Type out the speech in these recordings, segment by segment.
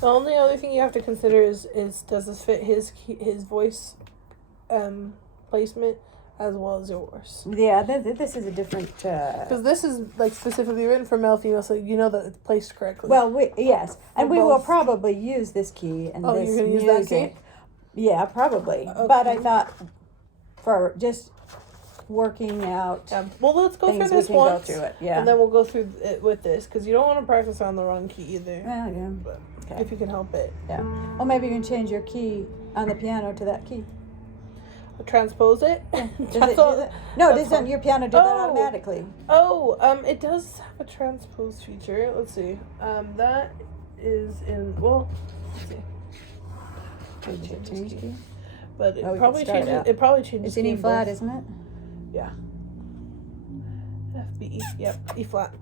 The only other thing you have to consider is does this fit his voice placement as well as yours? Yeah, this is a different. Because this is like specifically written for male female, so you know that it's placed correctly. Well, yes, and we will both. probably use this key and this you're gonna use music. that key? Yeah, probably. Okay. But I thought for just working out. Yeah. Well, let's go through things this we can go once, through it. Yeah. and then we'll go through it with this because you don't want to practice on the wrong key either. Well, yeah. But Okay. if you can help it, Yeah. Well, maybe you can change your key on the piano to that key. transpose it. No, doesn't your piano do that automatically? It does have a transpose feature. Let's see. That is in. Well, let's see. Change key? But it Oh, we probably can start changes. out. It probably changes. It's in E flat, isn't it? Yeah. F B E. Yep. E flat,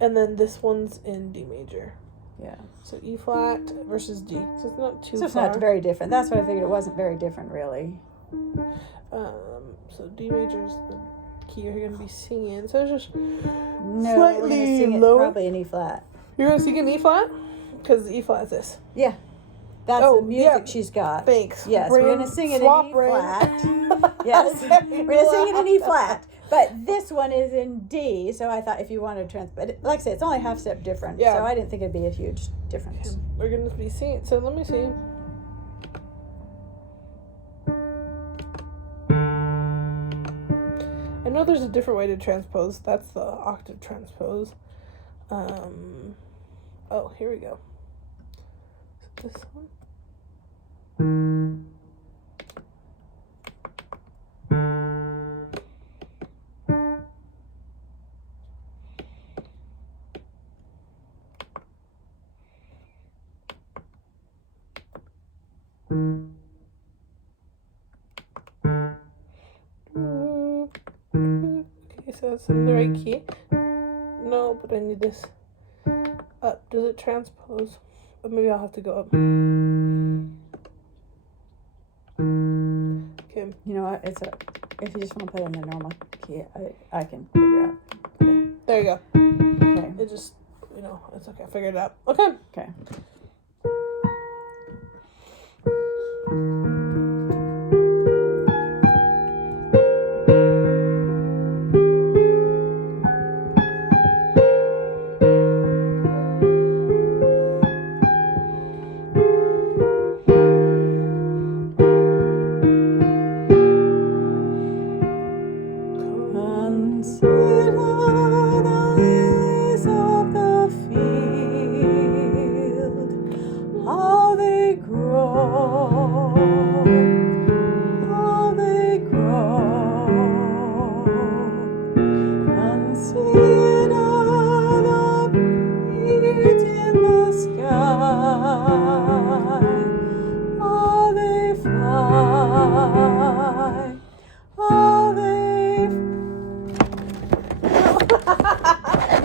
and then this one's in D major. Yeah. So E flat versus D. So it's not too. So it's far. not very different. That's what I figured. It wasn't very different, really. So D major is the key you're going to be singing. So it's just No, slightly we're gonna sing it lower. probably in E flat. You're going to sing in E flat? Because E flat is this. Yeah. That's the music she's got. Thanks. Yes, we're going to sing it in E flat. Yes, we're going to sing it in E flat. But this one is in D, so I thought if you wanted to but like I said, it's only a half step different. Yeah. So I didn't think it'd be a huge difference. We're going to be singing. So let me see. I know there's a different way to transpose. That's the octave transpose. Oh, here we go. Is it this one? Okay, so that's in the right key. No, but I need this up. Does it transpose? Or maybe I'll have to go up. Okay. You know what? If you just want to put it in the normal key, I can figure out. Okay. There you go. Okay. It just, it's okay. I figured it out. Okay. Okay.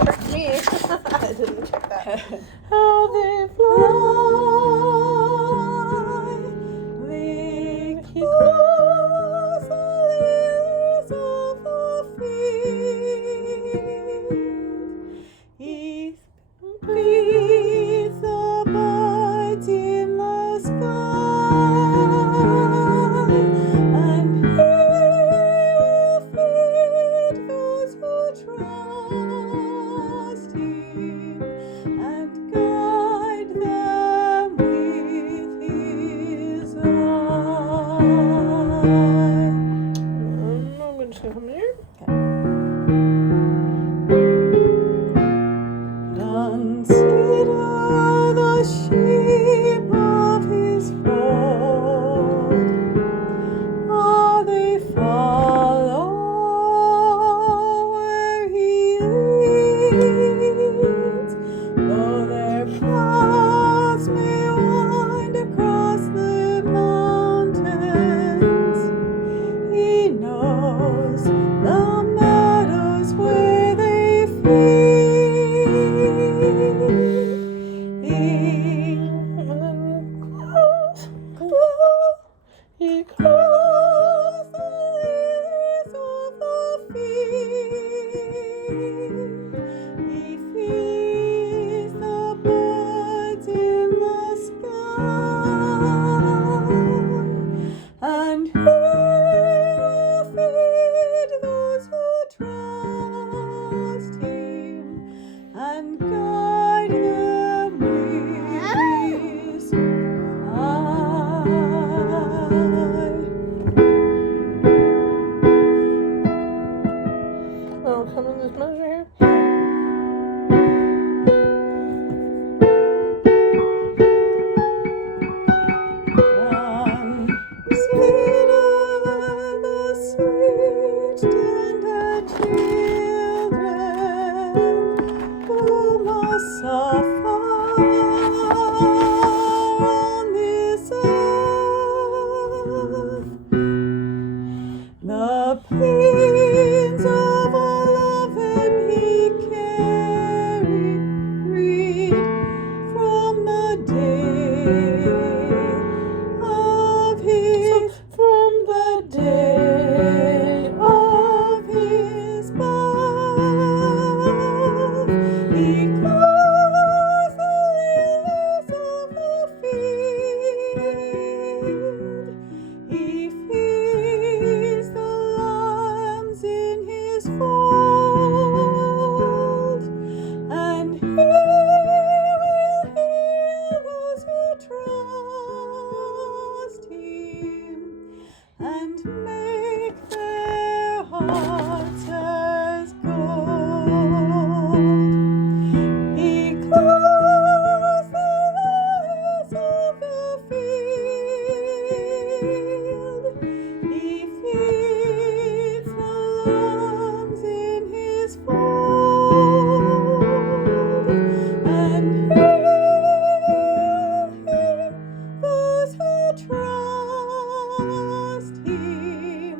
I didn't check that. How they fly, they keep across the lilies of the field. East beneath the birds in the sky, and he will feed those who trust him and guide them with his eye. I'm just gonna come here. Consider the sheep of his fold. How they follow where he leads, though their paths may wind across the mountains. He knows the meadows where they feed. In day of his From the day of his birth, he clothes the lilies of the field. He feeds the lambs in his fold, and he will heal those who trust him, and make their hearts as gold. He clothes the lilies of the field. He feeds the lambs in his fold, and he will heal those who trust him,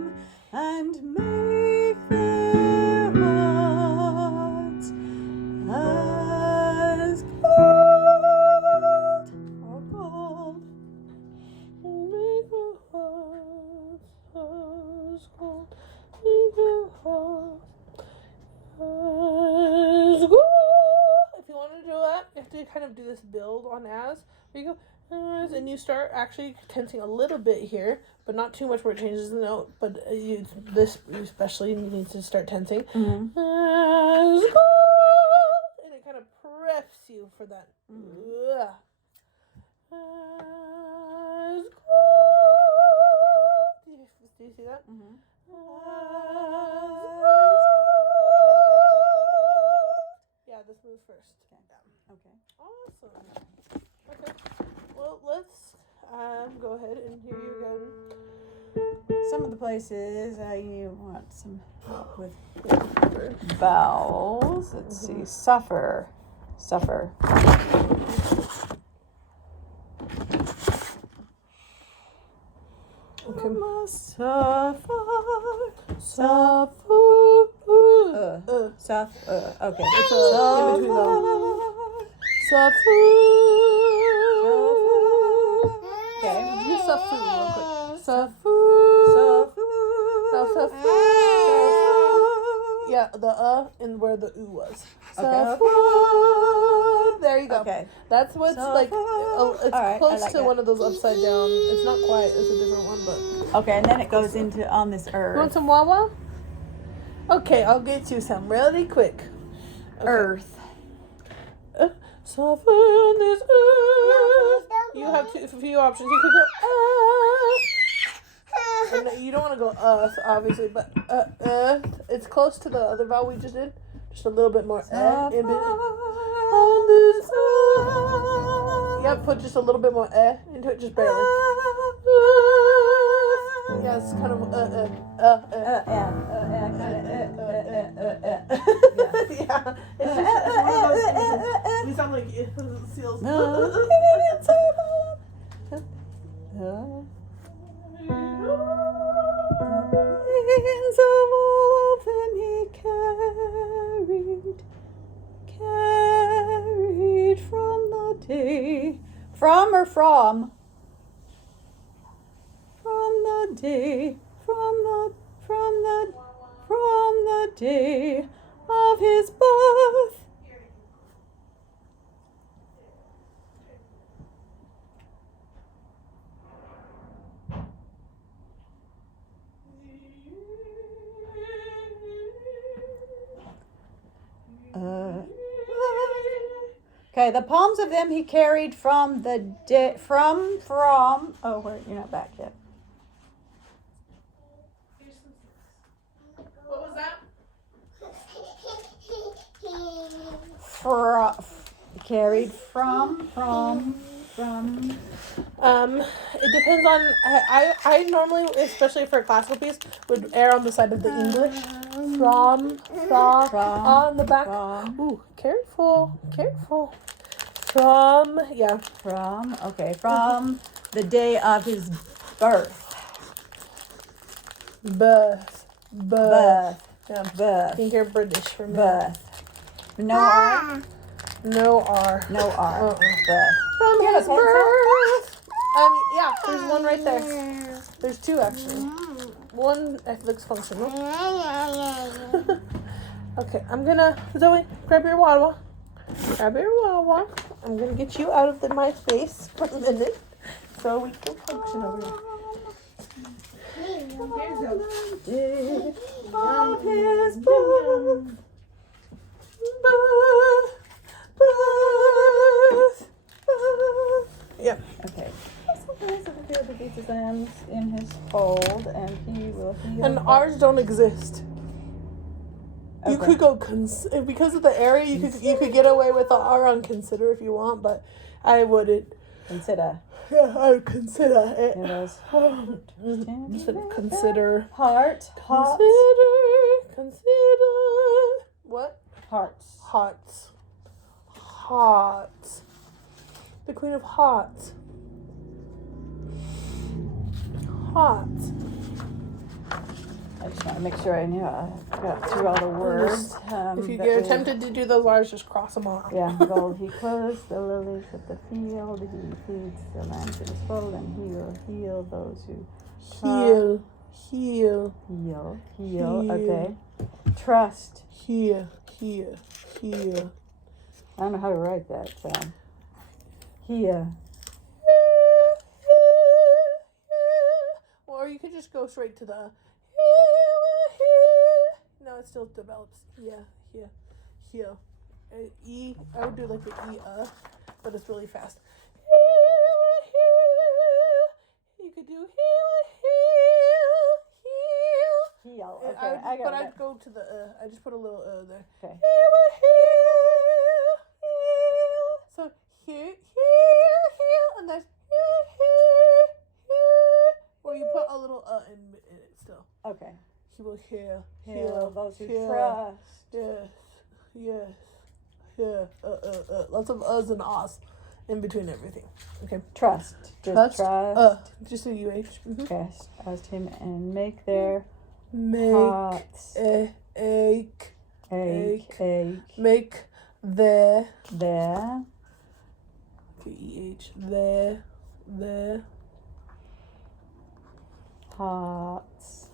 and make their hearts as gold. Oh, gold. Make our hearts as gold. Make our hearts as gold. If you want to do that, you have to kind of do this build on as. Where you go as, and you start actually tensing a little bit here, but not too much where it changes the note. But this especially needs to start tensing. Mm-hmm. As gold, and it kind of preps you for that. Ugh. As gold. Do you see that? Mm-hmm. Yeah, this moves first. Okay. Awesome. Okay. Well, let's go ahead and hear you again. Some of the places you want some help with vowels. Let's see. Suffer. Suffer. Okay. Must suffer. Suffer. Okay. It's in between Suffer. Okay. Do suffer real quick. Suffer. Now suffer. Yeah, the and where the oo was. Suffer. There you go. Okay. That's what's like. It's All right, close I like to that. one of those upside down. It's not quite. It's a different one, but. Okay, and then it goes into on this You want earth. some Wawa? Okay, I'll get you some really quick. Okay. Earth. Suffer on this earth. You have a few options. You could go and you don't want to go obviously, but it's close to the other vowel we just did. Just a little bit more in between. On this earth. Yep, put just a little bit more into it, just barely. Yeah, it's kind of yeah. It's just it's one of those things. We sound like seals. Hands of open he carried from the day. From or from? From the day, from the day of his birth. Okay, the palms of them he carried from the day, from. Oh, wait, you're not back yet. What was that? Carried from. It depends on. I normally, especially for a classical piece, would err on the side of the English. From on the back. Ooh, careful. From The day of his birth. Birth. Birth. Yeah. Birth. Can you hear British for me? Birth. No R. No R. No R. Uh-uh. The. From You have a his pencil? birth. Yeah, there's one right there. There's two actually. One looks functional. Okay, I'm gonna Zoe, grab your Wawa. Grab your Wawa. I'm gonna get you out of my face for a minute so we can function over here. Of his birth. Yep. Okay. Sometimes the field that beats his lambs in his fold, and he will heal. And ours don't exist. You Okay. could go because of the area. You could get away with the R on consider if you want, but I wouldn't. Consider. Yeah, I would consider it. It is. Consider. Heart. Heart. Consider. What? Hearts. Hearts. Hearts. The Queen of Hearts. Hearts. I just want to make sure I knew I got through all the words. If you that get we- tempted to do those R's, just cross them off. Yeah, gold he clothes the lilies of the field, he feeds the lambs in his fold, and he will heal those who Heal. heal. Okay. Trust. Heal. I don't know how to write that. Here. Or you could just go straight to the. No, it still develops. Here. E. I would do like the E, but it's really fast. You could do Heal. And Okay, I got but it. I'd go to the. I just put a little there. Okay. So here, and that's or you put a little in it still. Okay. He will heal Those who heal. trust. Yes. Lots of uhs and ahs in between everything. Okay. Trust. Just trust. Just a UH. Mm-hmm. Trust him and make their Make hearts ache. Make their VEH their hearts.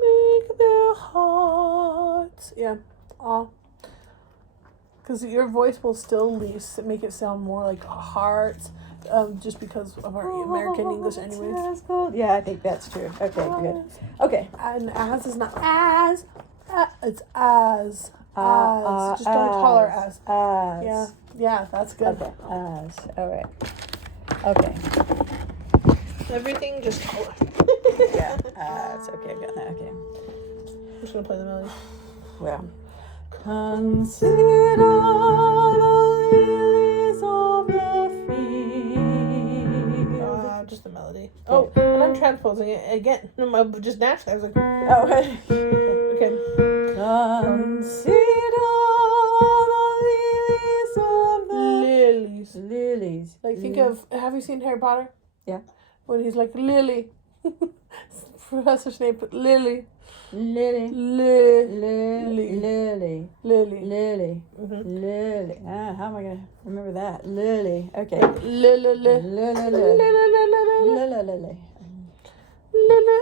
Make their hearts. Yeah. Because your voice will still make it sound more like hearts, just because of our American English anyways. That's cool. Yeah, I think that's true. Okay, good. Okay. And as is not as. It's as. Just don't call her as. As. Yeah, that's good. Okay. As. All right. Okay. Everything just call her. Yeah. As. Okay, I got that. Okay. I'm just gonna play the melody. Well. Consider the lilies of the field. Just the melody. Oh, and I'm transposing it again. No, just naturally. I was like, Oh, okay. okay. Consider the Lilies. lilies. Like, think of, have you seen Harry Potter? Yeah. When he's like, Lily. Professor Snape, Lily. Lily. Lily. Lily. Lily. Lily. Mm-hmm. Lily. How am I going to remember that? Lily. Okay. Lily. Lily.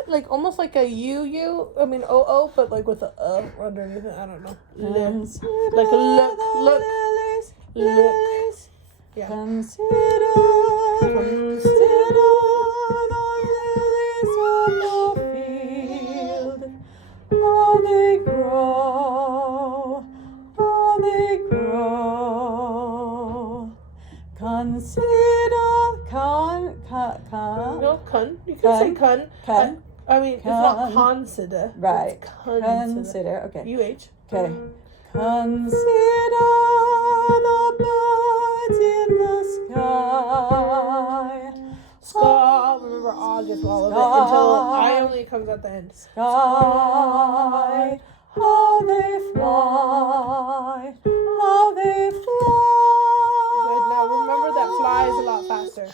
Like almost like a O, but like with a underneath it. I don't know. Like a look. Lilies. Yeah. Consider the lilies of the field. How they grow. Consider No, kun. You can say kun. Kun. I mean, it's not consider. Right. It's consider. Consider. Okay. UH. Okay. Consider the birds in the sky. Ska. Remember, August, all of it until I only comes at the end. Sky. How they fly. How they fly. Good. Now remember that fly is a lot faster.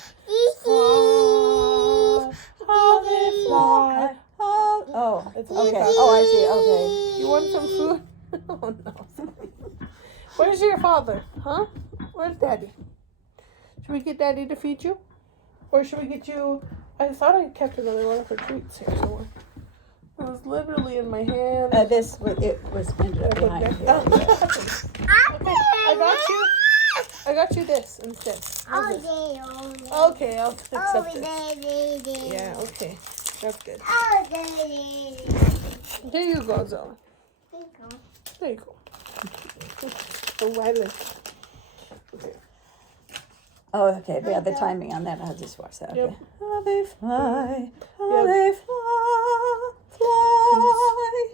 Fly. How they fly. Oh, It's really okay. fast. Oh, I see. Okay. You want some food? Oh no. Where's your father? Huh? Where's Daddy? Should we get Daddy to feed you? Or should we get you... I thought I kept another one of her treats here somewhere. It was literally in my hand. It was ended up behind here. Okay, I got you this instead. How's this? Okay, I'll accept it. Yeah, okay. That's good. There you go, Zoe. There you go. The wireless. Okay. Oh, okay. Yeah, the timing on that. I'll just watch that. Yep. Okay. How they fly. How Yep. they fly. Fly.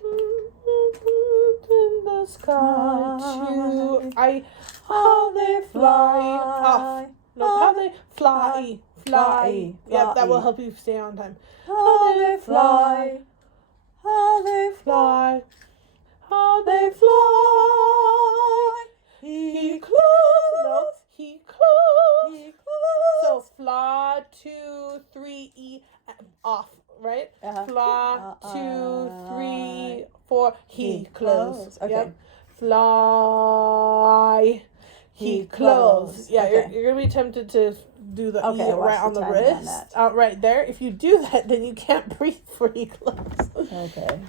In the sky too. How they fly off. No, how they fly. Fly. Yep, that will help you stay on time. How they fly. How they fly. Fly. How they fly. He close. No, he close. He So close. fly 2, 3, E off, right? Uh-huh. Fly 2, 3, 4. He close. close. Okay. Yep. Fly. He close. Yeah, Okay. you're gonna be tempted to do the Okay, E watch right the on the timing on wrist, that. right there. If you do that, then you can't breathe for he close. Okay.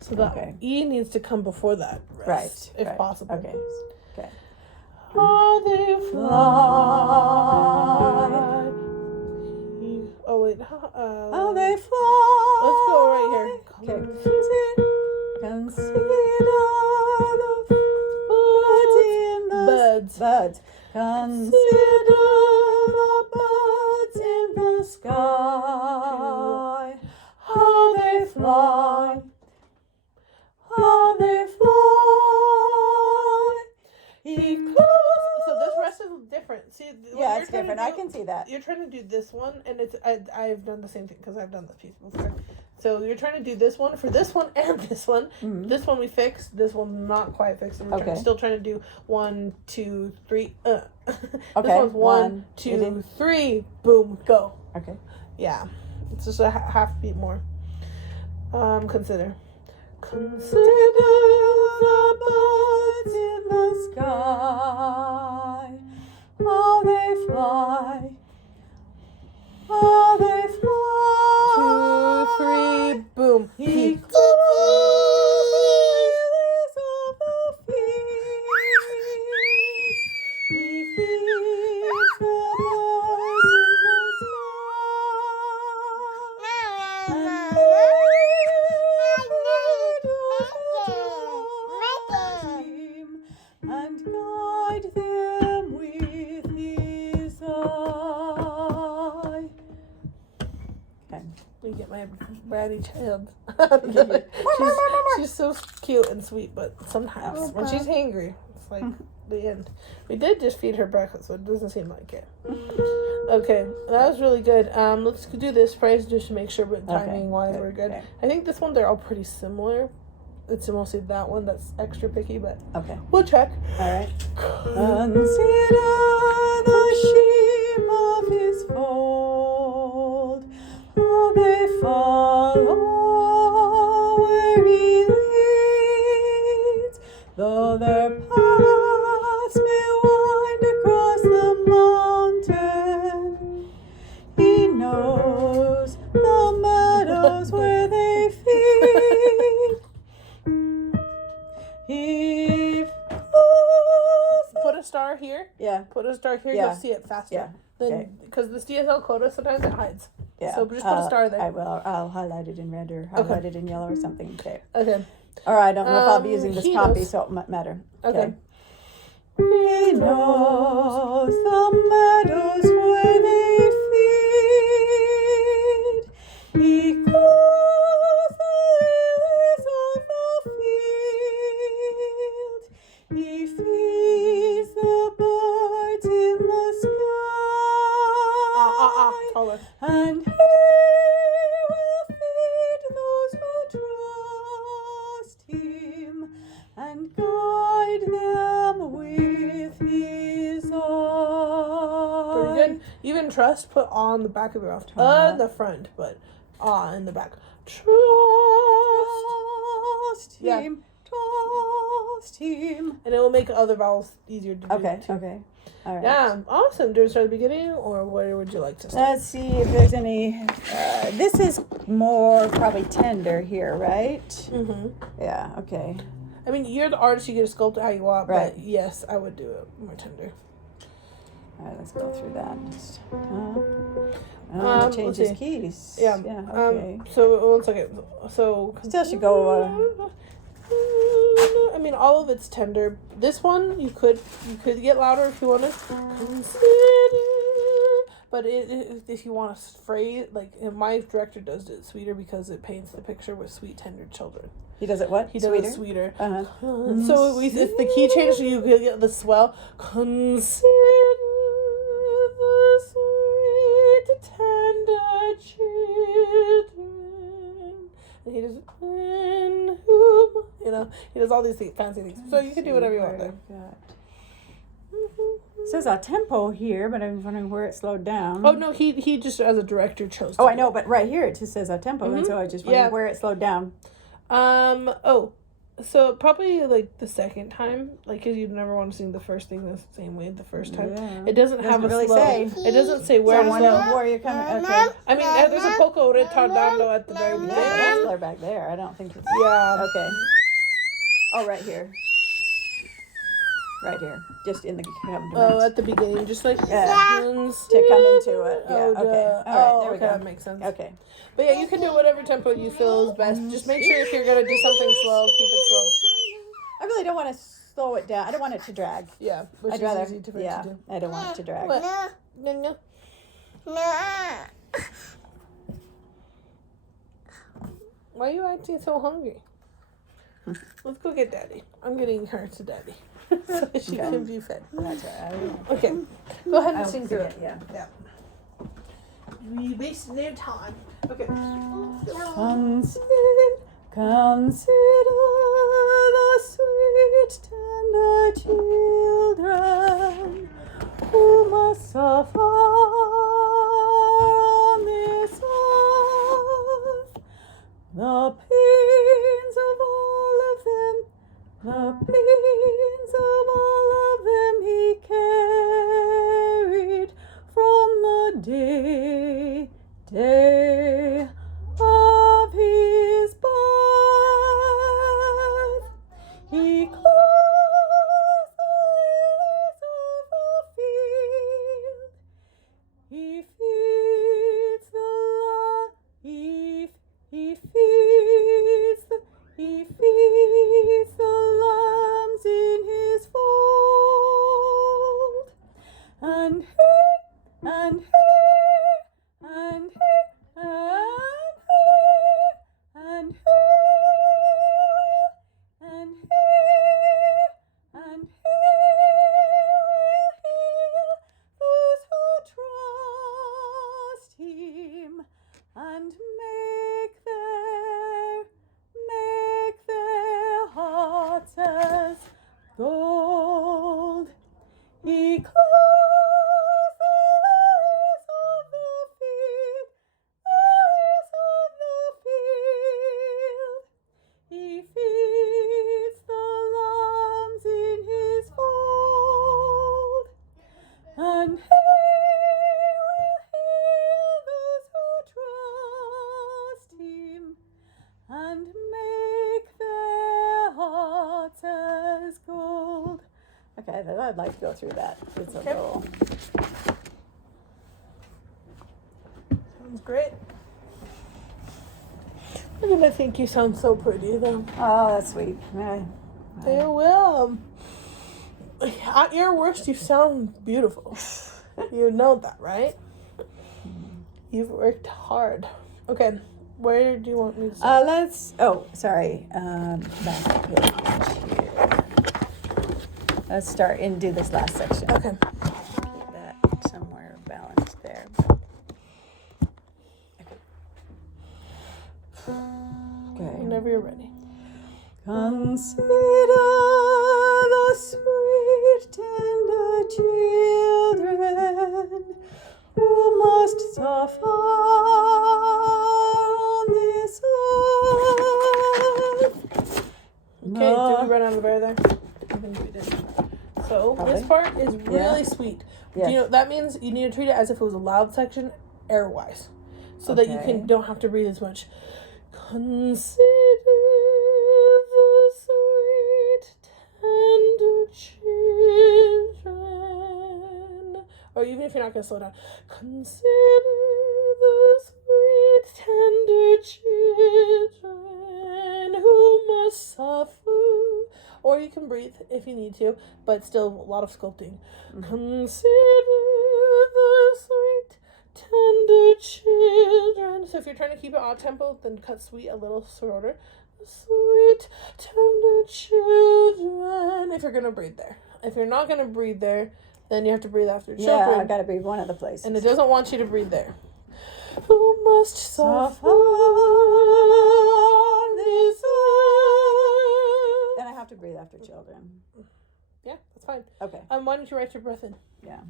So the Okay. E needs to come before that wrist, Right. if right. possible. Okay. Okay. How they fly. Oh wait. How they fly. Let's go right here. Okay. Consider the birds in the Birds. birds. Consider the birds in the sky. How they fly. How they fly. He close. So this rest is different. See, what Yeah, you're it's trying to different. I do- can see that. You're trying to do this one, and it's I've done the same thing because I've done this piece before. So you're trying to do this one for this one and this one. Mhm. This one we fixed. This one not quite fixed. And we're Okay. still trying to do 1, 2, 3. This Okay, one's 1, you did- 2, 3. Boom, go. Okay. Yeah, it's just a half beat more. Consider. Consider the birds in the sky. How they fly. How they fly. 2, 3. Boom. He He. lilies of the field. He feeds the birds in the sky. And him and guide them with his eye. Okay. We get my bratty child. Yeah. she's so cute and sweet, but sometimes when she's hangry, it's like the end. We did just feed her breakfast, so it doesn't seem like it. Okay, that was really good. Let's do this price just to make sure, but timing wise, we're good. Okay. I think this one they're all pretty similar. It's mostly that one that's extra picky, but Okay. we'll check. All right. Consider the sheep of his fold, how they follow where he leads, though their paths may wind across the mountain. He knows the meadows where they feed. He Put a star here. Yeah. Put a star here. Yeah. You'll see it faster. Yeah. Then Okay. because this DSL quota sometimes it hides. Yeah. So just put a star there. I will. I'll highlight it in red or highlight it in yellow or something. Okay. Okay. Or I don't know if I'll be using this he copy, knows. so it might matter. Okay. He knows the meadows where they feed. He calls the lilies of the field. He feeds the birds in the sky. Taller. And he will feed those who trust him and guide them with his eye. Pretty good. Even trust put on the back of your mouth. In the front, but in the back. Trust. Trust Yeah. him, trust team. And it will make other vowels easier to do. Okay, too. okay. All right. Yeah, awesome. Do you want to start at the beginning, or where would you like to start? Let's see if there's any. This is more probably tender here, right? Mm-hmm. Yeah, okay. I mean, you're the artist. You get to sculpt it how you want. Right. But yes, I would do it more tender. All right, let's go through that. Just, let's changes see. keys. Yeah. Okay. So 1 second. So Still should go. I mean, all of it's tender. This one you could get louder if you wanted. But if you want to phrase, like my director does it sweeter because it paints the picture with sweet, tender children. He does it what? He does it sweeter. Uh-huh. So it's the key change, so you get the swell. Consider the sweet, tender children. And he does, in whom, he does all these fancy things. So you can do whatever you want there. It says a tempo here, but I'm wondering where it slowed down. Oh no, he just as a director chose. Oh, I know, but right here it just says a tempo, and so I just wondering where it slowed down. So probably like the second time, like, because you'd never want to sing the first thing the same way the first time. Yeah. It doesn't have a really slow. say. It doesn't say where to So I slow. wonder where you're coming. Okay. I mean, there's a poco retardando at the very Yeah, beginning. that's clear back there. I don't think it's. Yeah. Okay. Oh, right here. Right here, just in the accompaniment. Oh, at the beginning, just like to come into it. Yeah. Okay. All right. There we okay, go. that makes sense. Okay. But yeah, you can do whatever tempo you feel is best. Just make sure if you're gonna do something slow, keep it slow. I really don't want to slow it down. I don't want it to drag. Yeah, which I'd is rather. easy to Yeah. do. I don't want it to drag. What? No. Why are you acting so hungry? Let's go get Daddy. I'm getting her to Daddy so she can be fed. That's right. Okay, go ahead and I'll sing see through it, it. yeah. We wasted no time. Okay. Consider the sweet, tender children who must suffer on this earth. The pains of all of them, the pains of all of them he carried from the day of his birth. He clothes the lilies of the field. He feeds the lambs in his fold. And he will heal those who trust him, and make their hearts as gold. He clothes the lilies of the field, He feeds the lambs in his fold, and he will heal those who trust him, and make their hearts as gold. Okay, I'd like to go through that. It's a little. Sounds great. I'm gonna think you sound so pretty though. Oh, that's sweet. They will. At your worst, you sound beautiful. You know that, right? You've worked hard. Okay, where do you want me to start? Let's. Oh, sorry. Back page here. Let's start and do this last section. Okay. Keep that somewhere balanced there. Okay. Whenever you're ready. Consider the sweet, tender children who must suffer on this earth. Okay, did we run out of air there? probably. This part is really sweet. Yes. Do you know that means you need to treat it as if it was a loud section, air-wise, so that you don't have to breathe as much. Consider the sweet, tender children. Or even if you're not going to slow down. Consider the sweet, tender children who must suffer. Or you can breathe if you need to, but still a lot of sculpting. Consider the sweet, tender children. So if you're trying to keep it odd tempo, then cut sweet a little shorter. Sweet, tender children. If you're going to breathe there. If you're not going to breathe there, then you have to breathe after children. Yeah, I got to breathe one of the places. And it doesn't want you to breathe there. Who must suffer on this earth? Then I have to breathe after children. Yeah, that's fine. Okay. Why don't you write your breath in? Yeah.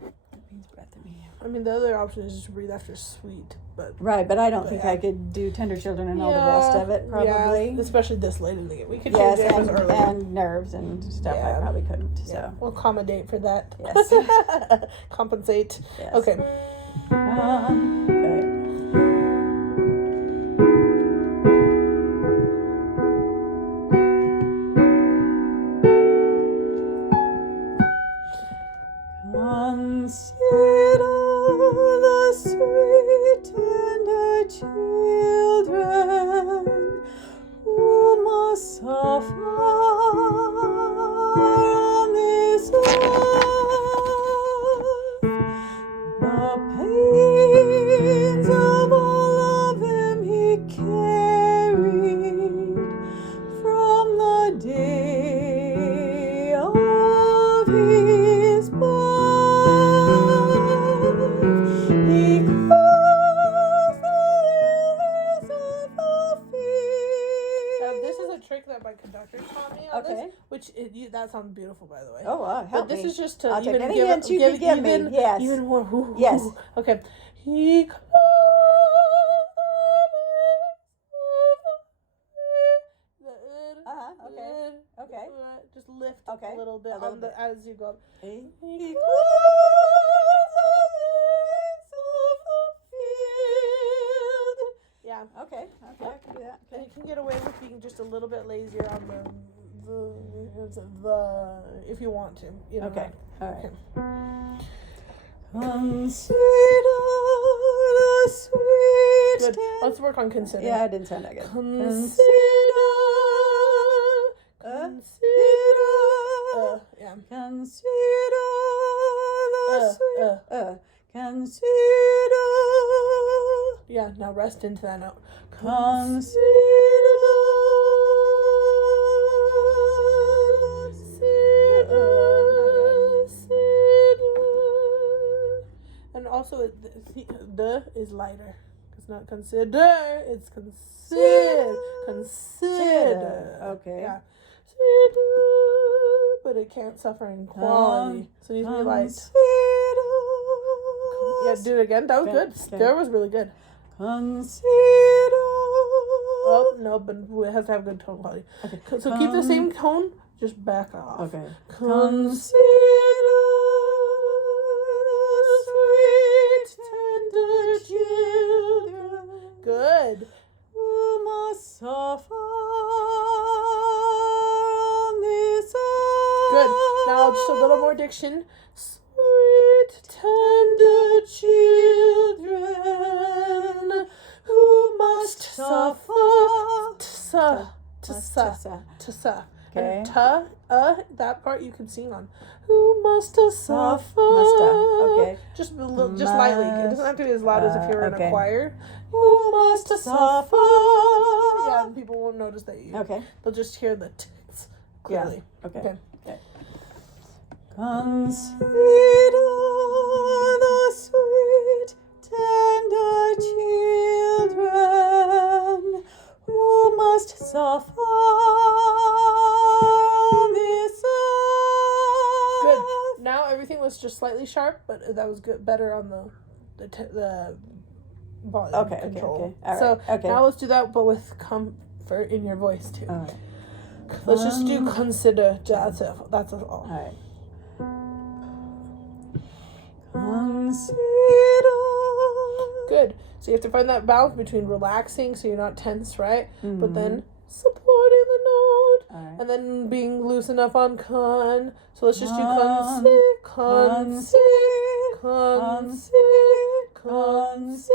That means breath in me. I mean, the other option is just to breathe after sweet, but... Right, but I don't think I could do tender children and all the rest of it, probably. Yeah, especially this late in the game. We could change it earlier. And nerves and stuff I probably couldn't, so... We'll accommodate for that. Yes. Compensate. Yes. Okay. Okay. Consider the sweet tender children who must suffer on this earth. The pains of all of them he carried from the day of his birth. He clothes the lilies of the field. This is a trick that my conductor taught me on this, which that sounds beautiful, by the way. Oh, help But this me. is just to I'll even take any give hint you can give me. Yes. even more. Ooh, Yes. ooh. Okay. He clothes the lilies of the Okay. Okay. Just lift a little bit as you go up. He He clothes the lilies of the field. Yeah. Okay. I can do that. And you can get away with being just a little bit lazier on the if you want to. You know, Okay. All right. Okay. Consider the sweet. Good. Let's work on consider. Yeah, it didn't sound that good. Consider. Yeah. Consider the sweet. Consider. Yeah. Now rest into that note. And also, the is lighter. It's not consider. It's consider. Consider. Okay. Yeah. But it can't suffer in quality. So it needs to be light. Yeah, do it again. That was good. That was really good. Consider. Oh, no, but it has to have good tone quality. Okay. So keep the same tone, just back off. Okay. Consider the sweet, tender children. Good. Who must suffer on this earth. Good. Now just a little more diction. Sweet, tender children who must suffer. To Okay. And that part you can sing on. Who must suffer. Okay. Just lightly. It doesn't have to be as loud as if you were in a choir. Who must suffer. Yeah, and people won't notice that you. Okay. They'll just hear the t's clearly. Yeah. Okay. Okay. Consider the sweet, tender children who must suffer on this earth. Good. Now everything was just slightly sharp, but that was good. Better on the volume control. Okay. All right. So now let's do that, but with comfort in your voice too. All right. Let's just do consider. That's it. That's all. All right. Consider. Good. So you have to find that balance between relaxing so you're not tense, right? Mm-hmm. But then supporting the note. All right. And then being loose enough on con. So let's just do Con. consi.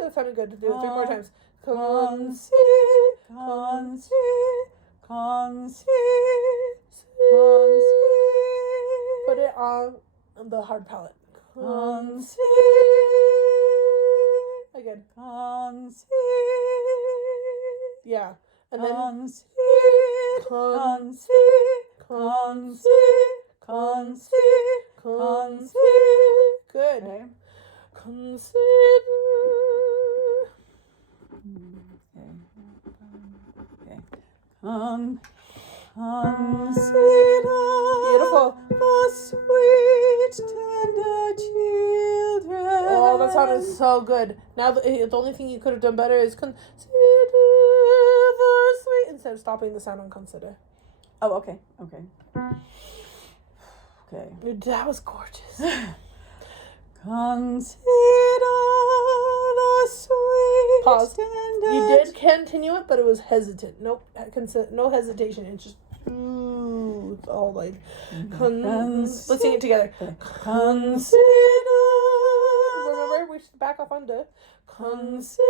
That sounded good. Do it 3 more times. Put it on the hard palate. Again. Yeah. And then good. Okay. Consider. Okay. Consider Beautiful. the sweet, tender children. Oh, that sounded so good. Now the only thing you could have done better is consider the sweet instead of stopping the sound on consider. Oh, okay. Okay. That was gorgeous. Consider the sweet, Pause. tender. You did continue it, but it was hesitant. Nope. No hesitation. It's just it's all like. Let's sing it together. Consider. Remember, we should back off on the. Consider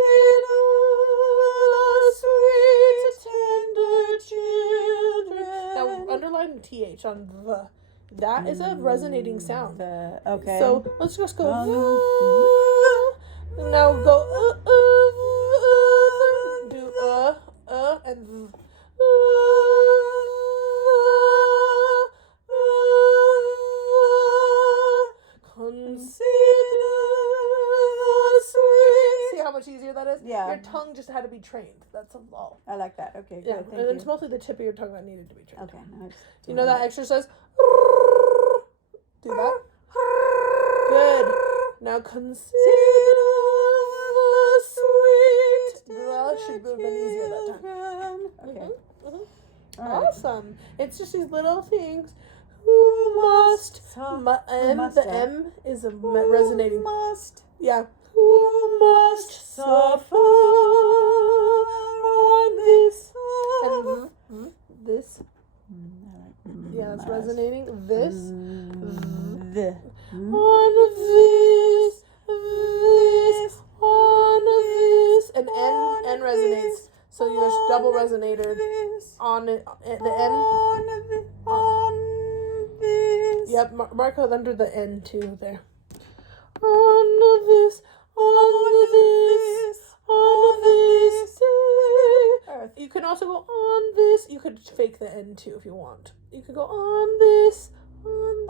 the sweet, tender children. Now underline the th on the. That is a resonating sound. Okay. So let's just go. Now go. Do and. Consider the sweet. See how much easier that is? Yeah. Your tongue just had to be trained. That's all. I like that. Okay, good. Yeah, Thank and you. it's mostly the tip of your tongue that needed to be trained. Okay. Now I just You know that exercise? Do that. Good. Now consider the sweet. That should have been easier that time. Okay. Mhm. All right. Awesome. It's just these little things. Who must? The M is a resonating. Must. Yeah. Who must suffer on this and this? Yeah, that's resonating. This. On this, on this, and N resonates. So there's double resonator on it. The N. On this. Yep, mark it under the N too there. On this, on this, on this day. You can also go on this. You could fake the N too if you want. You could go on this. On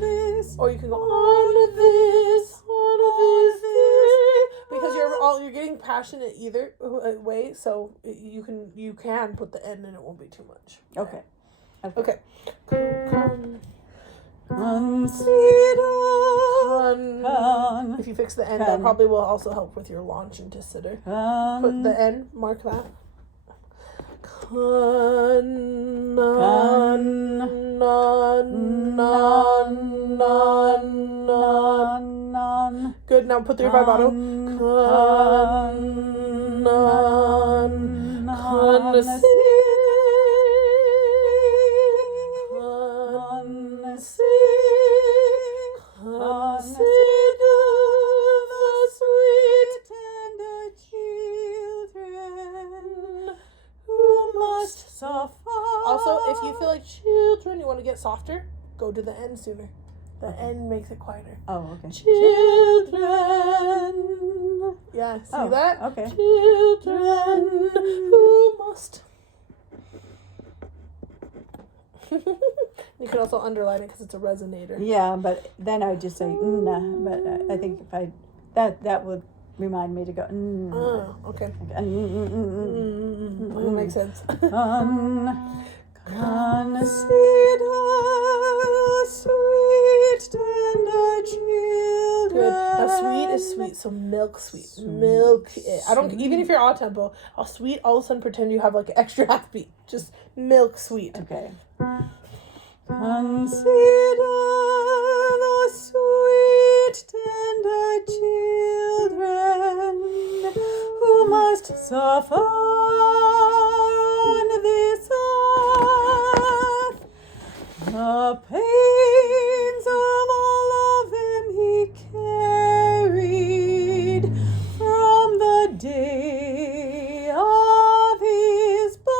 this, or you can go on this, because you're getting passionate either way, so you can put the N and it won't be too much. Okay. Consider. If you fix the N, that probably will also help with your launch into sitter. Put the N, mark that. Good. Now put the vibrato. Consider the sweet, tender children who must suffer. Also, if you feel like children, you want to get softer, go to the N sooner. The N makes it quieter. Oh, okay. Children. Yeah, see that? Okay. Children who must. You can also underline it because it's a resonator. Yeah, but then I would just say nah. But I think if I that would remind me to go. Oh, okay. That makes sense. Consider the sweet, tender children. Good. Now, sweet is sweet So milk sweet. Milk it. I don't, even if you're all tempo, I'll sweet, all of a sudden pretend you have like an extra half beat. Just milk sweet. Okay. Consider the sweet, tender children who must suffer on this earth. The pains of all of them he carried from the day of his birth.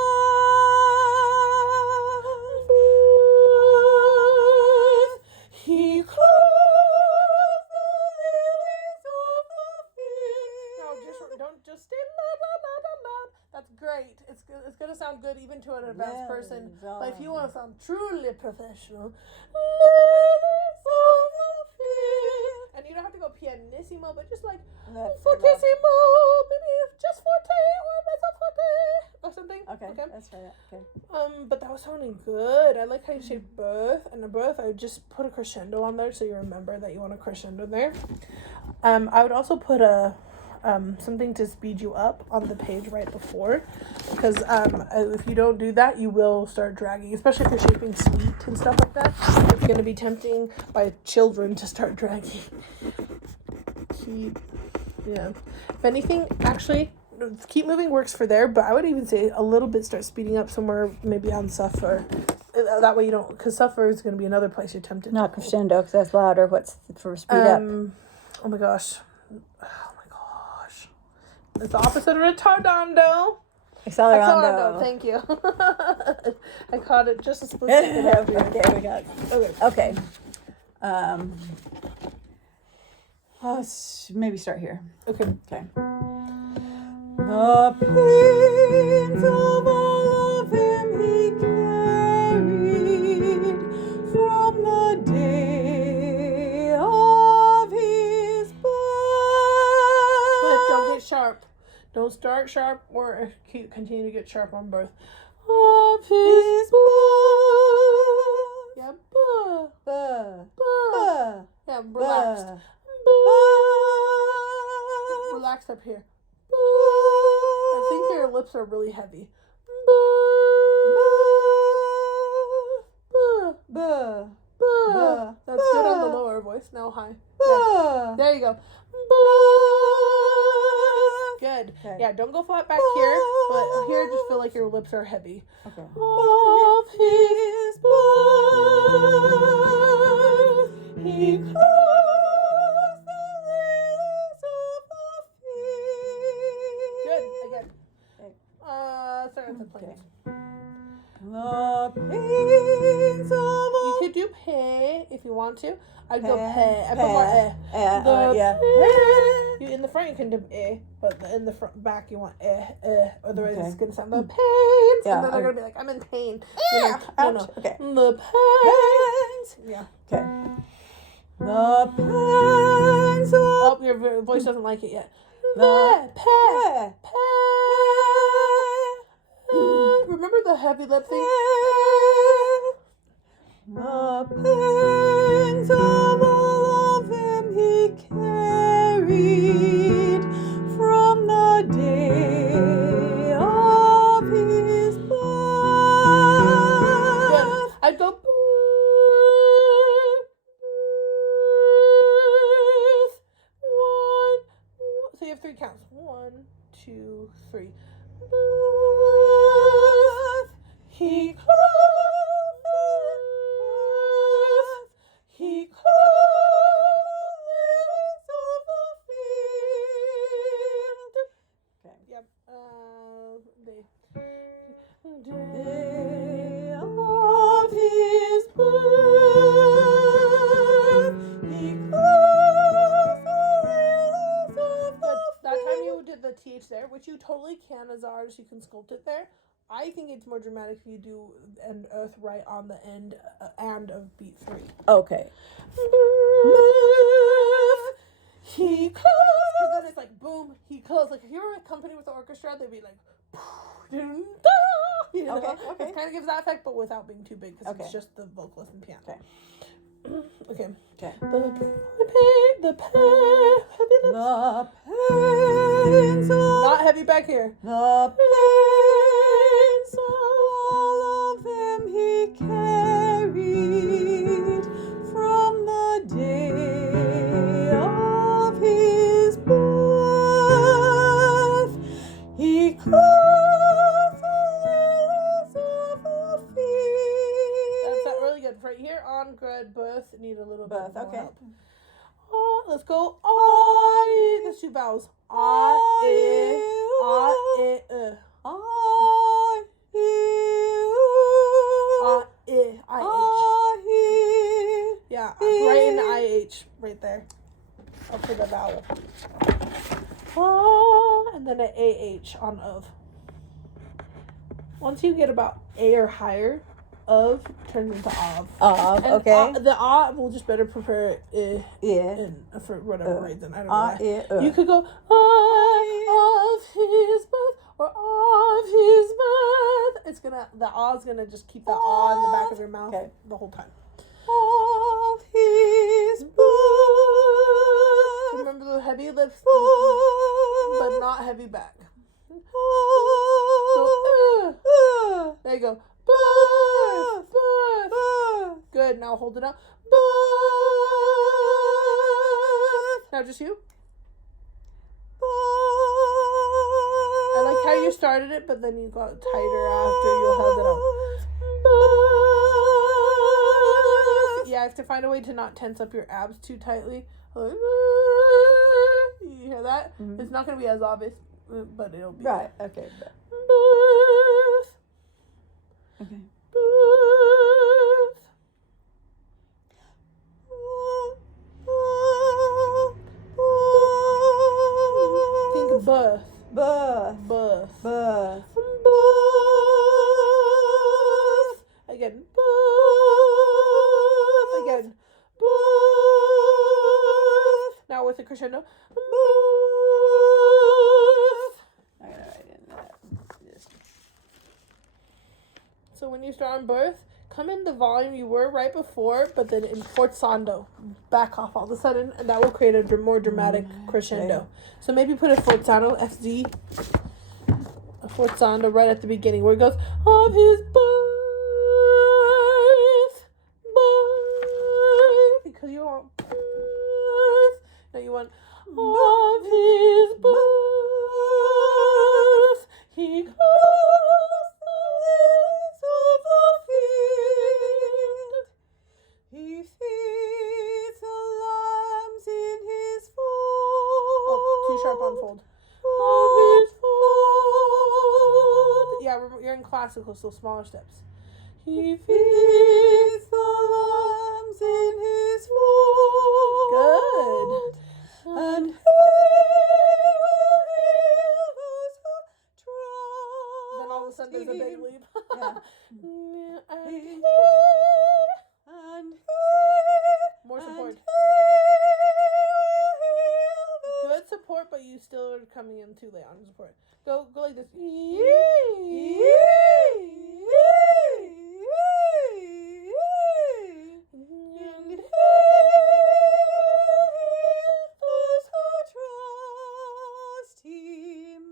He clothed the lilies of the No, field. don't just stay la la la la la. That's great. It's gonna sound good even to an advanced person. But if you want to sound truly professional, lilies of the field. And you don't have to go pianissimo, but just like fortissimo, maybe just forte or mezzo forte or something. Okay, that's right. Okay. But that was sounding good. I like how you say birth, and the birth I would just put a crescendo on there so you remember that you want a crescendo there. I would also put a something to speed you up on the page right before, because if you don't do that, you will start dragging, especially if you're shaping sweet and stuff like that. It's going to be tempting by children to start dragging. If anything, actually, keep moving works for there, but I would even say a little bit start speeding up somewhere, maybe on suffer. That way you don't, because suffer is going to be another place you're tempted. Not crescendo, because that's louder. What's for speed up? Oh my gosh. It's the opposite of retardando. Accelerando. Thank you. I caught it just a split second after. Okay, we got it. Okay. Maybe start here. Okay. Okay. The pains of all of him he carried from the day of his birth. But don't get sharp. Don't start sharp or continue to get sharp on both. Of his birth. Yeah, buh. Buh. Buh. Yeah, relaxed. Buh. Buh. Relax up here. I think your lips are really heavy. Buh. Buh. Buh. Buh. That's good on the lower voice. Now high. Yeah. Buh. There you go. Good. Okay. Yeah, don't go flat back here, but here just feel like your lips are heavy. Okay. Of his birth, he clothed the lilies of the field. Good. Again. Okay. Start with the planes. The pains of all. You could do pay if you want to. I'd go Pay, pay. I put more eh. Yeah. You in the front you can do eh, but in the back you want otherwise Okay. it's gonna sound the pains, Yeah, and then they're okay. gonna be like, I'm in pain. Yeah. No. Okay. The pains. Yeah. Okay. The pains of. Oh, your voice doesn't like it yet. The Pay. Remember the heavy lip thing? The pains of all of him he carried from the day of his birth. Good. I'd go birth. One. So you have 3 counts. 1, 2, 3. Birth. He clothed the earth. He clothed the lilies of the field. Okay. Yep. Day of his birth, he clothed the lilies of the That time you did the TH there, which you totally can as artists, you can sculpt it there. I think it's more dramatic if you do an earth right on the end and of beat 3. Okay. He closed. Because then it's like boom, he closed. Like if you were a company with the orchestra, they'd be like, you know? Okay. It kind of gives that effect, but without being too big because Okay. it's just the vocalist and piano. Okay. Okay. Okay. The pains The pains of not heavy back here. the pains, all of them he carried from the day of his birth. He clothed the lilies of the field. That's not really good. Right here on good birth need a little Birth, bit more okay. help. Let's go. I. There's two vowels. I. Yeah, right in the IH, right there. I'll put the vowel. And then an AH on of. Once you get about A or higher, of turns into of. And okay. The we'll just better prepare it Yeah. for whatever reason. I don't know why. You could go of his birth or of his birth. It's gonna is gonna just keep that in the back of your mouth the whole time. Of his birth. Remember the heavy lips, but not heavy back. There you go. Birth, birth. Good. Now hold it up. Birth. Now just you. I like how you started it, but then you got tighter after you held it up. Yeah, I have to find a way to not tense up your abs too tightly. You hear that? Mm-hmm. It's not going to be as obvious, but it'll be. Right, okay. Birth. Okay. Birth. Think birth. Birth. Birth. Birth. Birth. Again. Birth. Again. Birth. Now with the crescendo. Birth. I gotta write in that. So when you start on birth, come in the volume you were right before, but then in forzando. Back off all of a sudden, and that will create a more dramatic crescendo. Okay. So maybe put a forzando, FZ, a forzando right at the beginning where it goes, of his birth, birth, because you want birth. No, you want of his birth. He clothes the lilies of the field. He feeds the lambs in his fold. Oh, too sharp on fold. Of his fold. Yeah, you're in classical, so smaller steps. He feeds the lambs in his fold. Good. And he will heal those who trust. Then all of a sudden there's a big leap. Yeah. And more support. Good support, but you still are coming in too late on support. Go like this. Those who trust him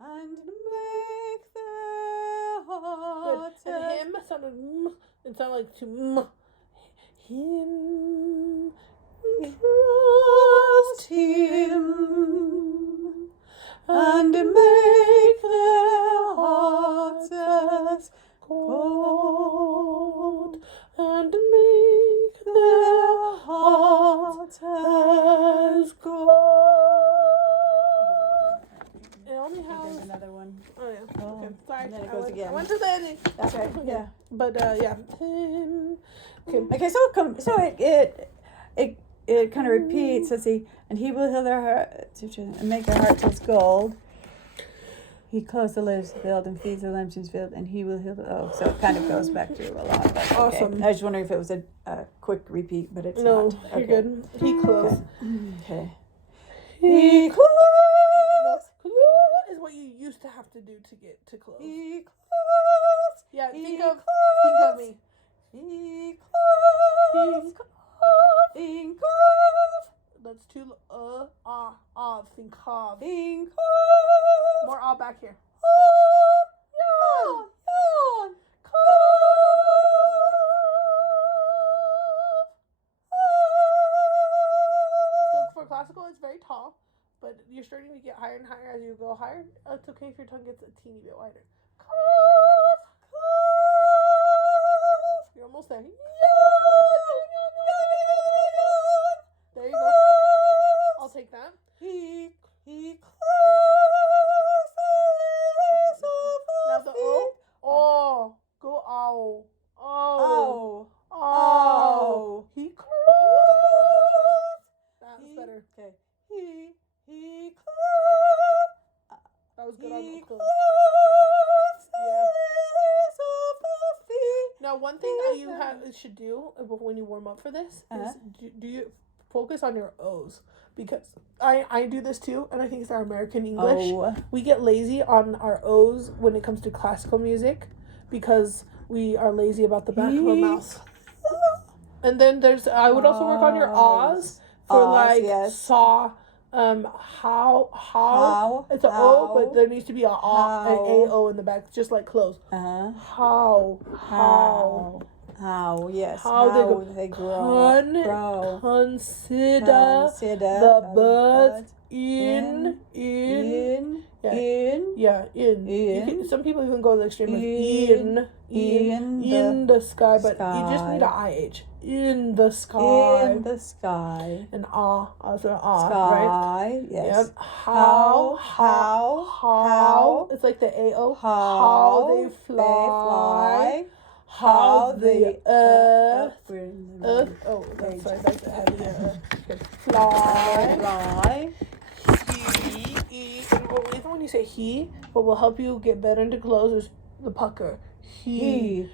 and make their hearts. Good. And him sounded it sounded like to him. Trust him and make their hearts as gold, and make their hearts as gold. It only has another one. Oh yeah. Oh, Okay. Sorry. and then it goes again. I went to the ending. That's right. Okay. Yeah. But yeah. Okay. Okay. So it kind of repeats. Let's see. And he will heal their hearts and make their hearts as gold. He clothes the lilies of the field and feeds the lambs in his field, and he will heal the. Oh, so it kind of goes back to a lot. But, okay. Awesome. I was wondering if it was a quick repeat, but it's No, not. you're good. He closed. Okay. He clothes. No, is what you used to have to do to get to close. He clothes. Yeah, He think of clothes. me. He clothes. Think of. That's too think of. Think of. More back here. Yawn. Yawn. So for classical, it's very tall, but you're starting to get higher and higher as you go higher. It's okay if your tongue gets a teeny bit wider. Cough. You're almost there. There you go. I'll take that. He Now the O. Oh. Go ow. Oh. Oh. Oh. He close. That was better. Okay. He That was good on He the close. Yeah. Now, one thing that you should do when you warm up for this is do you focus on your O's, because I do this too, and I think it's our American English. Oh. We get lazy on our O's when it comes to classical music because we are lazy about the back of our mouth. And then I would also work on your O's for like saw. How it's an O, but there needs to be an A-O in the back, just like close. How yes. How they grow. Consider the birds in. Some people even go to the extreme of in the sky, but you just need an IH. In the sky. In the sky. And also sky, right? Yes. Yep. How. It's like the AO. How they fly. How they earth. Oh, that's right. That's the heavy fly. And even when you say he, what will help you get better into close is the pucker. He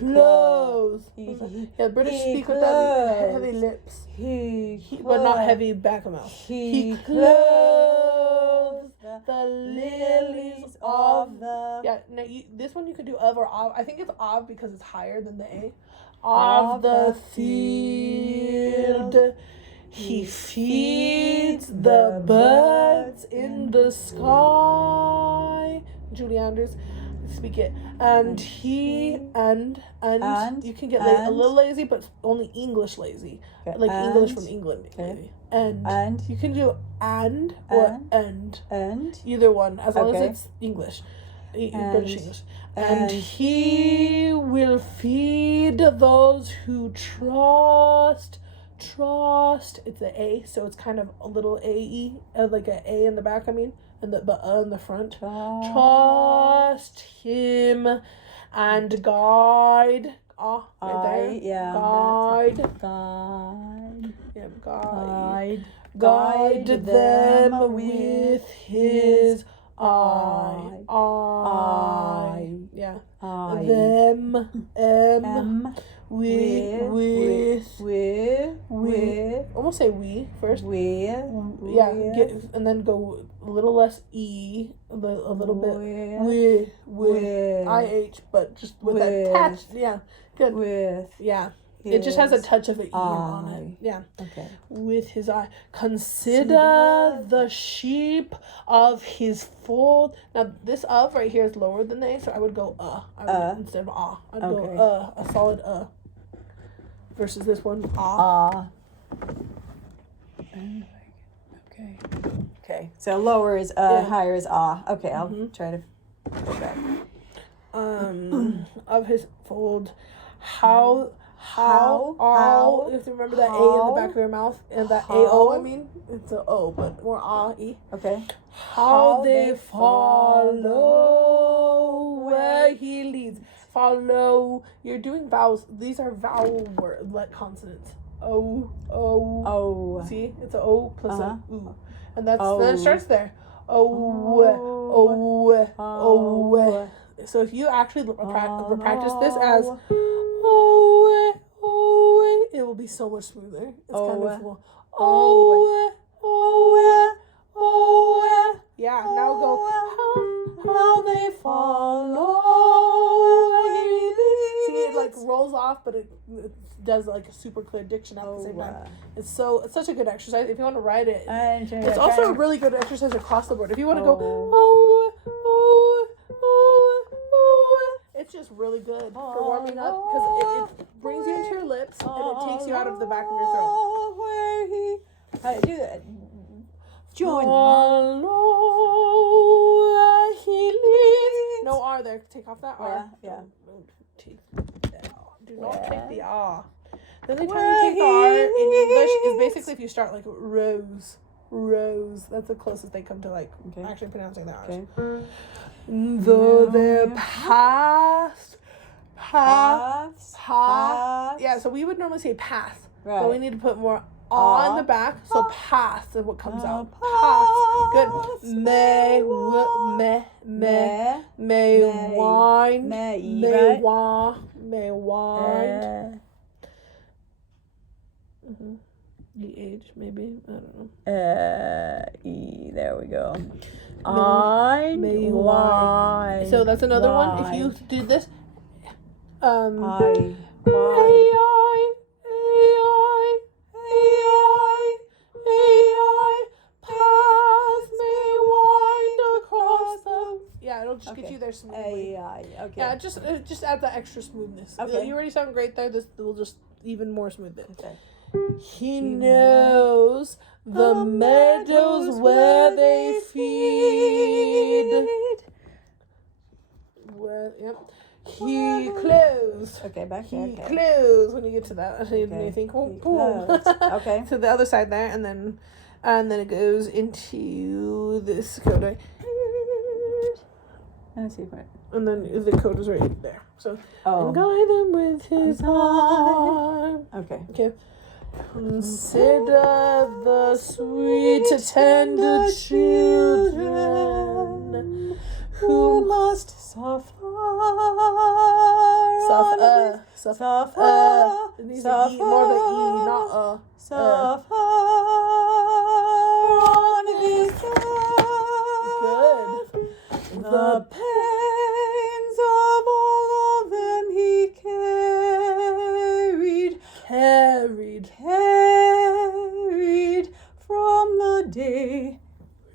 close. Yeah, British speak with that heavy lips. But not heavy back of mouth. He clothes the lilies of the. Yeah, now this one you could do of or of. I think it's of because it's higher than the A. Of the field. He feeds the birds in the sky. Julie Anders, speak it. And he and you can get a little lazy, but only English lazy, like English from England. Maybe. And you can do or and either one, as long as it's English, British English. And he will feed those who trust. It's the A, so it's kind of a little A-E, like an A in the back, and the in the front. Trust him and guide. Guide. Guide them with his eye. Yeah. Them. With. Almost say we first. And then go a little less E, a little bit with IH, but just with that touch. Yeah. Good. It just has a touch of an E on it. Yeah. Okay. With his eye. Consider the sheep of his fold. Now, this of right here is lower than the A, so I would go instead of I'd go a solid versus this one, Okay. So lower is higher is Okay, I'll try to go back. Of his fold. How you have to remember that A in the back of your mouth, and that AO, it's an O, but more E. Okay. How they follow where he leads. Follow. You're doing vowels. These are vowel word like consonants. O. See, it's an O plus a U, and then it starts there. O. So if you actually practice this as it will be so much smoother. It's kind of cool. Yeah, now go. How they follow. See, it like rolls off, but it does like a super clear diction at the same time. It's such a good exercise if you want to write it. It's also a really good exercise across the board. If you want to go it's just really good for warming up because it brings you into your lips and it takes you out of the back of your throat. Where he, how do you do that? Join. No R there. Take off that R. Yeah. Do not take the R. The only time you take the R in English is basically if you start like rose. Rose. That's the closest they come to like actually pronouncing the R's. Okay. Though they're past. Yeah, so we would normally say path. Right. But we need to put more on the back. So path is what comes out. Path. Good. May wind. May wind. EH maybe. I don't know. E. There we go. May wine. So that's another one. If you do this, AI, paths may wind across them. Yeah, it'll just get you there smoothly. AI. Okay. Yeah, just add that extra smoothness. Okay. You already sound great there. This will just even more smooth it. Okay. He knows the meadows where they feed. He close. Okay, back He there. Okay. close when you get to that. And you think, boom. Okay. To the other side there, and then it goes into this coda. Let's see what. And then the coda is right there. So and guide them with his arm. Okay. Okay. Consider the sweet, tender children who must suffer. It needs an E, more of an E, not a. Suffer on his Good. The pains of all of them he carried from the day.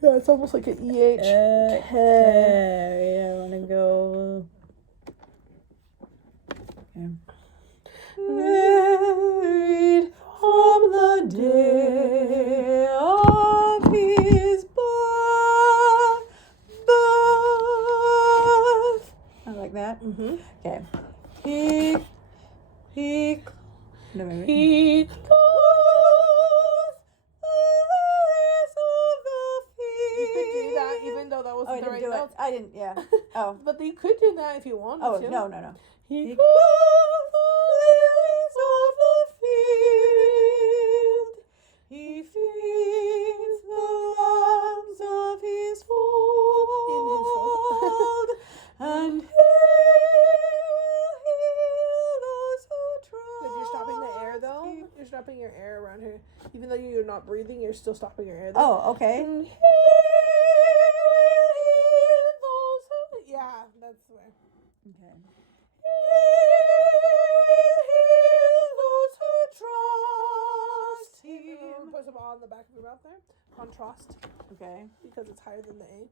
Yeah, it's almost like an EH. Carry. I want to go. Okay. Carried from the day of his birth. I like that. Okay. He clothed the eyes of the field. You could do that even though that wasn't the right note. I didn't, yeah. Oh. But you could do that if you wanted to. No. He clothed the lilies of the field. He feeds the lambs of his fold. And he will heal those who trust. But you're stopping the air though. You're stopping your air around here. Even though you're not breathing, you're still stopping your air there. Oh, okay. And he will heal those who... Yeah, that's the way. Okay. He will heal those who trust him. Put some on the back of your mouth there. Contrast. Okay. Because it's higher than the A.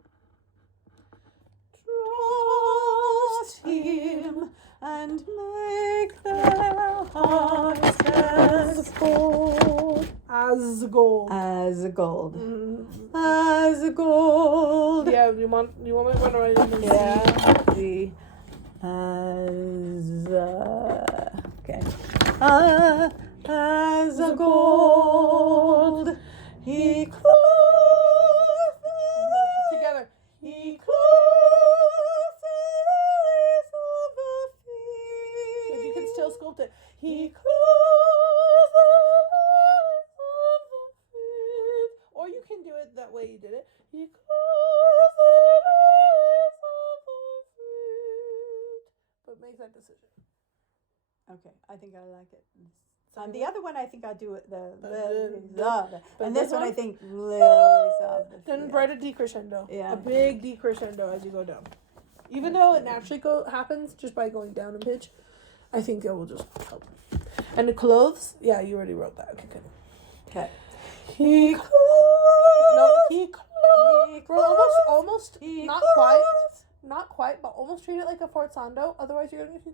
Trust him and make their hearts as gold. As gold. As gold. Mm-hmm. As gold. Yeah, you want me to write it in the Z. As okay. As a gold. He clothed together. He clothed the lilies of the field. If you can still sculpt it. He clothed the lilies of the field. Or you can do it that way you did it. He clothed the lilies of the field. But make that decision. Okay, I think I like it. The other one, I think I do it and this one I think lilies of the Then field. write a decrescendo. Yeah. A big decrescendo as you go down. Even though it naturally happens just by going down in pitch. I think that will just help. And the clothes, yeah, you already wrote that. Okay, good. Okay. He clothes. No, he clothes. We're almost, He not clothes. quite, not quite, but almost treat it like a forzando. Otherwise, you're gonna get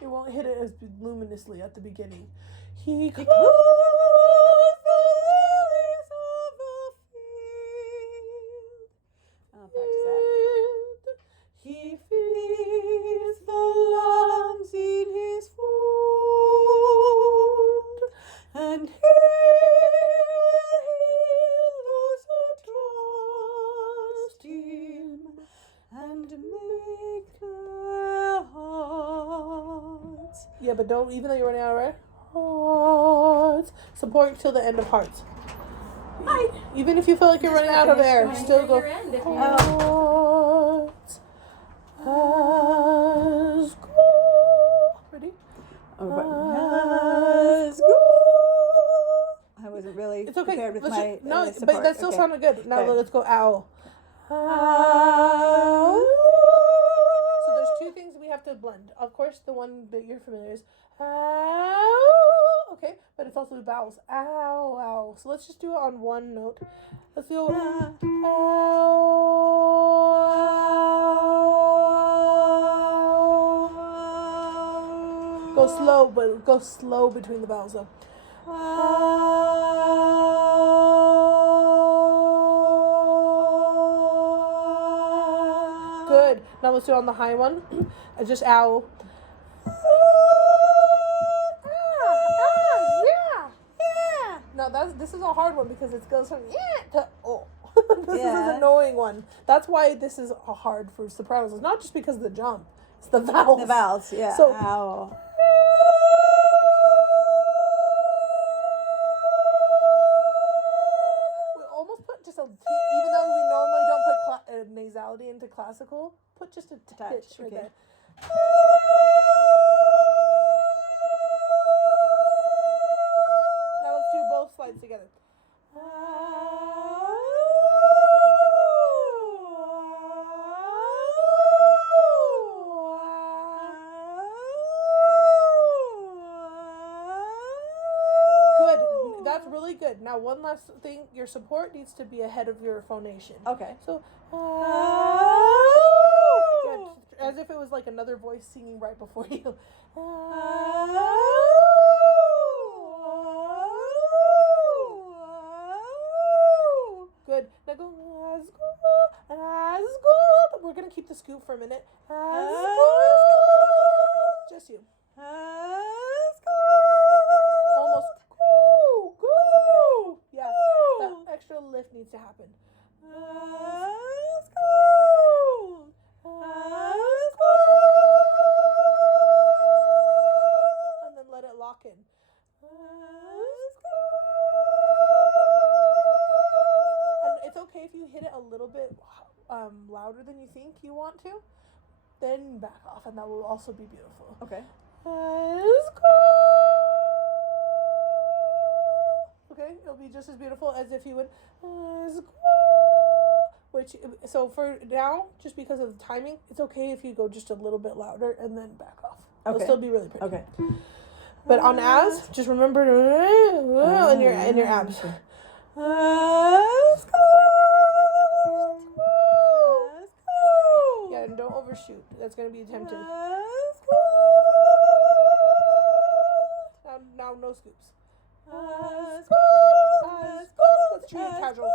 you won't hit it as luminously at the beginning. He clothes the lilies of the field. I'll practice that. He feeds the lambs in his fold, and he will heal those who trust him, and make their hearts. Yeah, but don't, even though you're running out of air, hearts. Support till the end of hearts. Even if you feel like you're running out of air, still go. Hearts. As go. Ready? As go. I wasn't really It's okay. prepared with Let's my no, support. but that still Okay. sounded good. Now Okay. let's go owl. Owl. So there's two things we have to blend. Of course, the one that you're familiar is ow. Okay, but it's also the vowels. Ow, ow. So let's just do it on one note. Let's do ow. Go slow, but go slow between the vowels though. Good. Now let's do it on the high one. Just ow. Yeah. No, this is a hard one because it goes from yeah to oh. This is Yeah. an annoying one. That's why this is hard for sopranos. It's not just because of the jump. It's the vowels. The vowels, yeah. So- Ow. We almost put just a, even though we normally don't put nasality into classical, put just a touch right okay. there. Now let's do both slides together. Good. That's really good. Now, one last thing. Your support needs to be ahead of your phonation. Okay. So, yeah, as if it was like another voice singing right before you. Good. Now go. We're gonna keep the scoop for a minute. Just you. Almost. Go. Yeah. That extra lift needs to happen. And then let it lock in. And it's okay if you hit it a little bit louder than you think you want to. Then back off, and that will also be beautiful. Okay. Okay, it'll be just as beautiful as if you would. Which, so for now, just because of the timing, it's okay if you go just a little bit louder and then back off. It'll Okay. still be really pretty. Okay. But on as, just remember in your abs. Yeah, and don't overshoot. That's gonna be attempted. Now no scoops. Let's treat it casual.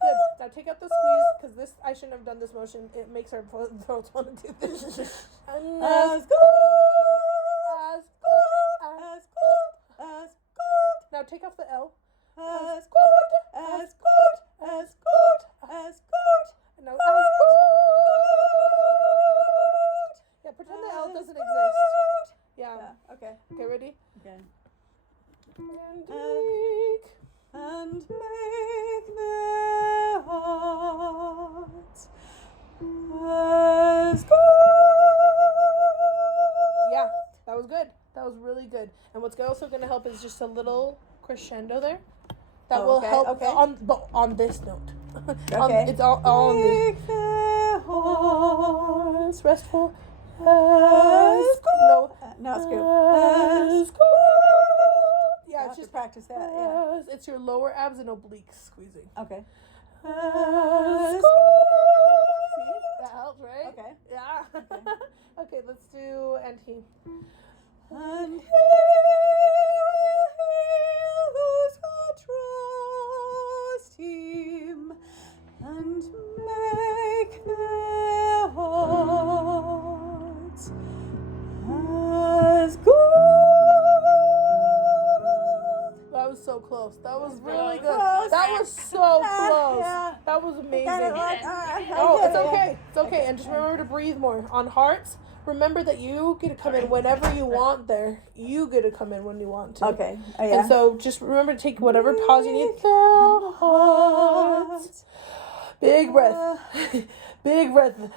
Good. Now take out the squeeze because this I shouldn't have done this motion. It makes our throats want to do this. Now take off the L. Now yeah, pretend the L doesn't exist. Yeah. Okay. Okay, ready? Okay. And And make their hearts as yeah, that was good. That was really good. And what's also going to help is just a little crescendo there. that Oh, will okay, help okay. on this note. Okay. It's all on the Make their hearts restful. No, not scoop. Yeah, Have it's to just practice that. Yeah. it's your lower abs and obliques squeezing. Okay. See, that helps, right? Okay. Yeah. Okay. Okay, let's do and he. And he will heal those who trust him and make their hearts as gold. That was so close. That was really really good. close. That was so close. Yeah. That was amazing. Kind of like, Oh, it's okay. It's okay. And just remember to breathe more. On hearts, remember that you get to come in whenever you want there. You get to come in when you want to. Okay. Oh, yeah. And so just remember to take whatever pause you need. Their hearts. Big breath. Big breath. As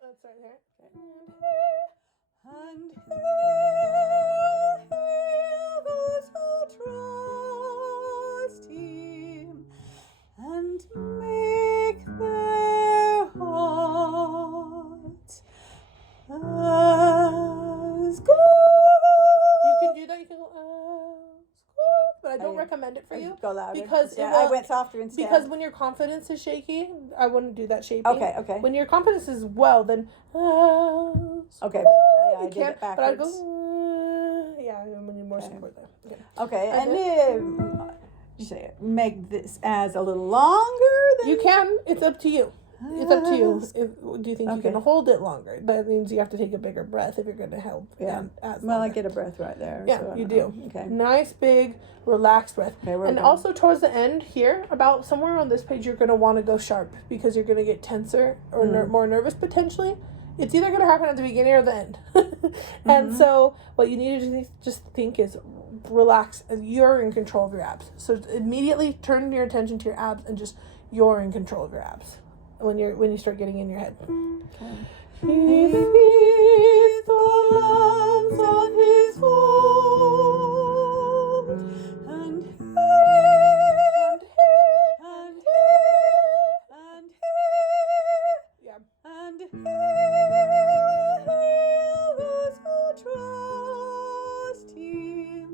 That's right here. And heal those who trust him and make their hearts as gold. You can do that. You can go, but I don't I- recommend it for you. Go louder. because it yeah, I will- went softer instead. Because when your confidence is shaky, I wouldn't do that shaping. Okay, okay. When your confidence is well, then Okay, but I you did can't. it But I'd backwards. go yeah. I'm gonna need more Okay. support there. Okay. Okay, I and you say it, make this as a little longer than You can. It's up to you. It's up to you. as- If, do you think you Okay. can hold it longer? That means you have to take a bigger breath if you're gonna help. Yeah. As Well, I longer. get a breath right there. Yeah, so I you don't do. know. Okay. Nice big relaxed breath. Okay, we're And done. also towards the end here, about somewhere on this page, you're going to want to go sharp because you're going to get tenser or more nervous potentially. It's either going to happen at the beginning or the end. And so what you need to just think is relax. You're in control of your abs. So immediately turn your attention to your abs and just you're in control of your abs when you start getting in your head. Okay. He feeds the lambs on his fold, And yeah. and those who trust him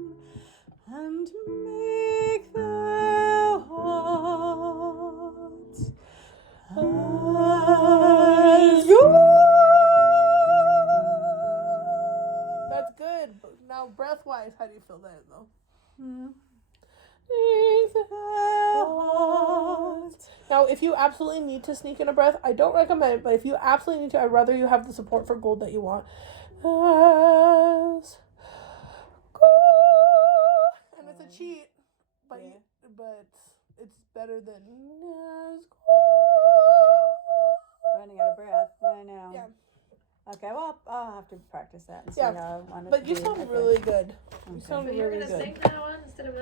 and make their hearts as That's good. But now, breath wise, how do you feel that though? Now, if you absolutely need to sneak in a breath, I don't recommend it, but if you absolutely need to, I'd rather you have the support for gold that you want. As gold. And it's a cheat, but Yeah. but it's better than as gold. Running out of breath. I know. Yeah. Okay, well, I'll have to practice that and see Yeah, how I want it But to you be. sound Okay. really good. You Okay. sound So you're really gonna good. sing that one instead of us?